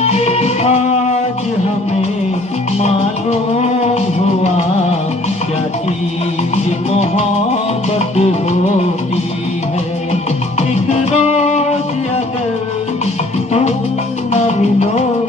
आज हमें मालूम हुआ क्या चीज मोहब्बत होती है। एक रोज अगर तुम न मिलो